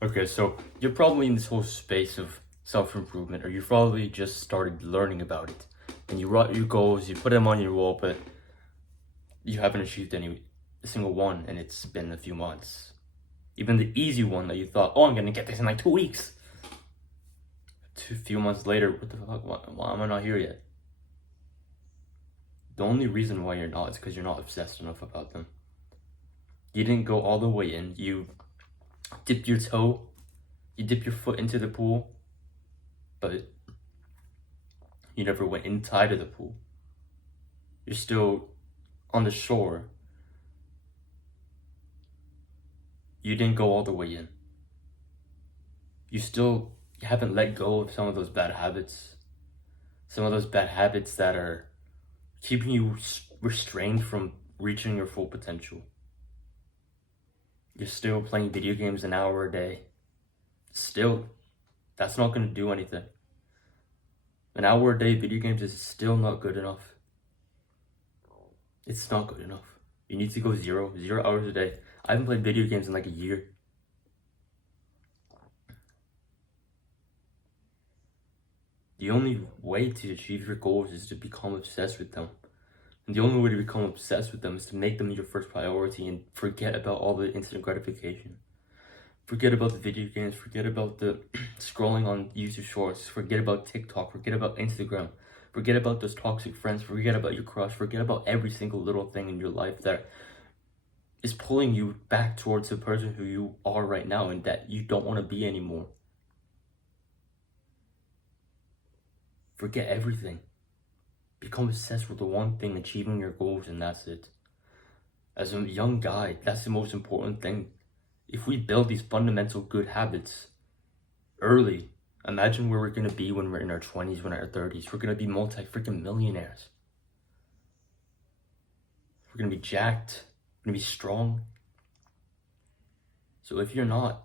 Okay, so you're probably in this whole space of self-improvement, or you probably just started learning about it. And you write your goals, you put them on your wall, but you haven't achieved any a single one, and it's been a few months. Even the easy one that you thought, oh, I'm gonna get this in like 2 weeks. A few months later, what the fuck? Why am I not here yet? The only reason why you're not is because you're not obsessed enough about them. You didn't go all the way in. You dipped your toe, you dip your foot into the pool, but you never went inside of the pool. You're still on the shore. You didn't go all the way in. You haven't let go of some of those bad habits. Some of those bad habits that are keeping you restrained from reaching your full potential. You're still playing video games an hour a day. Still, that's not going to do anything. An hour a day video games is still not good enough. It's not good enough. You need to go zero hours a day. I haven't played video games in like a year. The only way to achieve your goals is to become obsessed with them. And the only way to become obsessed with them is to make them your first priority and forget about all the instant gratification. Forget about the video games, forget about the scrolling on YouTube Shorts, forget about TikTok, forget about Instagram, forget about those toxic friends, forget about your crush, forget about every single little thing in your life that is pulling you back towards the person who you are right now and that you don't want to be anymore. Forget everything. Become obsessed with the one thing, achieving your goals, and that's it. As a young guy, that's the most important thing. If we build these fundamental good habits early, imagine where we're going to be when we're in our 20s, when we're in our 30s. We're going to be multi-freaking millionaires. We're going to be jacked. We're going to be strong. So if you're not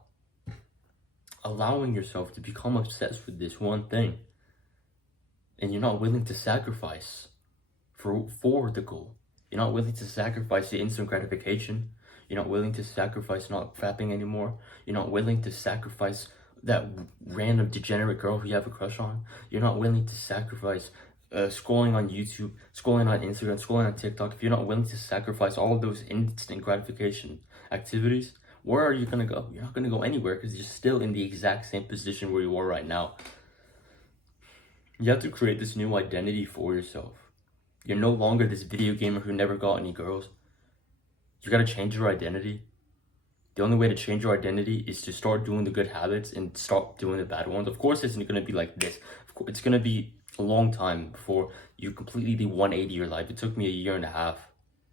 allowing yourself to become obsessed with this one thing, and you're not willing to sacrifice for the goal, you're not willing to sacrifice the instant gratification, you're not willing to sacrifice not fapping anymore, you're not willing to sacrifice that random degenerate girl who you have a crush on, you're not willing to sacrifice scrolling on YouTube, scrolling on Instagram, scrolling on TikTok, if you're not willing to sacrifice all of those instant gratification activities, where are you going to go? You're not going to go anywhere because you're still in the exact same position where you are right now. You have to create this new identity for yourself. You're no longer this video gamer who never got any girls. You gotta change your identity. The only way to change your identity is to start doing the good habits and stop doing the bad ones. Of course, it's gonna be like this. Of course, it's gonna be a long time before you completely 180 your life. It took me a year and a half,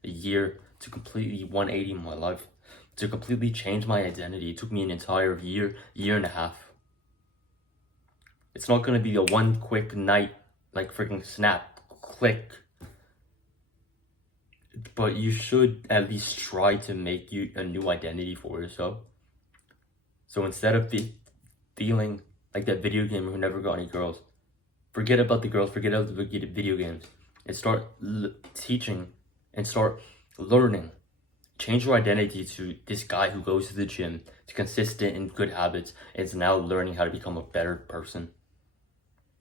a year to completely 180 my life, to completely change my identity. It took me an entire year and a half. It's not gonna be a one quick night, like freaking snap, click. But you should at least try to make you a new identity for yourself. So instead of feeling like that video gamer who never got any girls, forget about the girls, forget about the video games, and start teaching and start learning. Change your identity to this guy who goes to the gym, is consistent in good habits, and is now learning how to become a better person.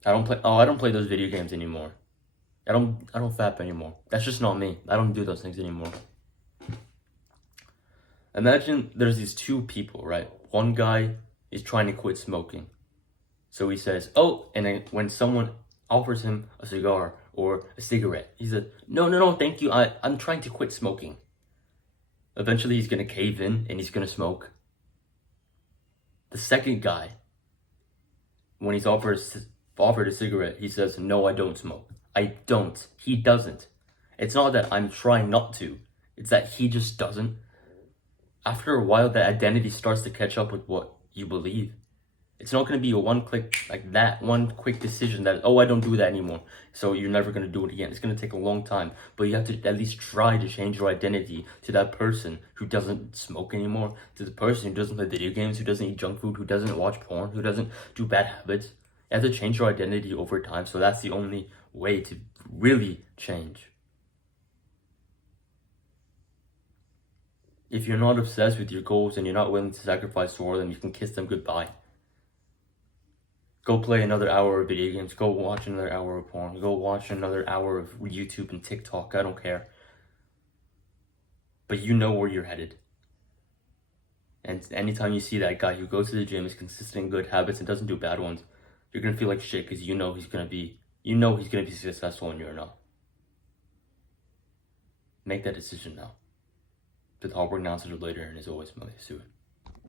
I don't play those video games anymore. I don't fap anymore. That's just not me. I don't do those things anymore. Imagine there's these two people, right? One guy is trying to quit smoking. So he says, oh, and then when someone offers him a cigar or a cigarette, he says, no, thank you. I'm trying to quit smoking. Eventually he's gonna cave in and he's gonna smoke. The second guy, when he's offered a cigarette, he says, no, I don't smoke. I don't. He doesn't. It's not that I'm trying not to. It's that he just doesn't. After a while, that identity starts to catch up with what you believe. It's not going to be a one quick decision that, oh, I don't do that anymore, so you're never going to do it again. It's going to take a long time, but you have to at least try to change your identity to that person who doesn't smoke anymore, to the person who doesn't play video games, who doesn't eat junk food, who doesn't watch porn, who doesn't do bad habits. You have to change your identity over time, so that's the only way to really change. If you're not obsessed with your goals and you're not willing to sacrifice for them, you can kiss them goodbye. Go play another hour of video games. Go watch another hour of porn. Go watch another hour of YouTube and TikTok. I don't care. But you know where you're headed. And anytime you see that guy who goes to the gym, is consistent in good habits, and doesn't do bad ones, you're gonna feel like shit because you know he's gonna be successful and you're not. Make that decision now. But I'll work now instead of later, and as always, Malik Sue.